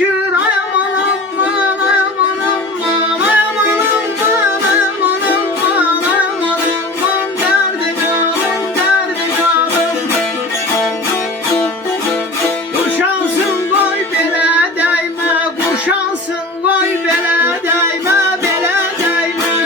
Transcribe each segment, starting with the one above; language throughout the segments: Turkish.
taşır ay aman aman ay aman aman ay aman aman ay aman aman ay aman aman derdini alım derdini alım. Kurşansın koy bele değme, kurşansın koy bele değme, bele değme.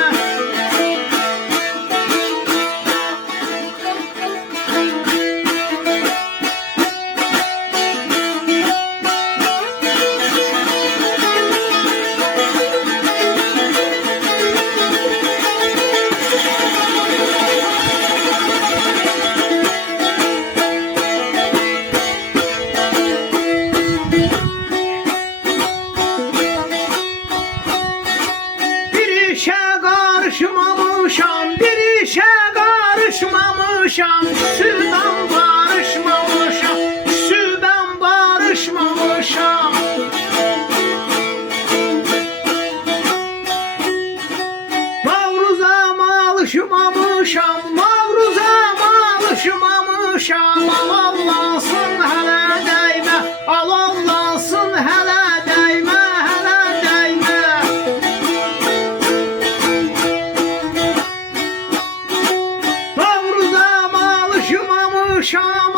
Bir işe karışmamışam, bir işe karışmamışam, sudan barışmamışam, sudan barışmamışam. Mavruza alışmamışam, mavruza alışmamışam. Alallansın hele değme, alallansın hele değme, hele değme. Mavruza alışmamışam.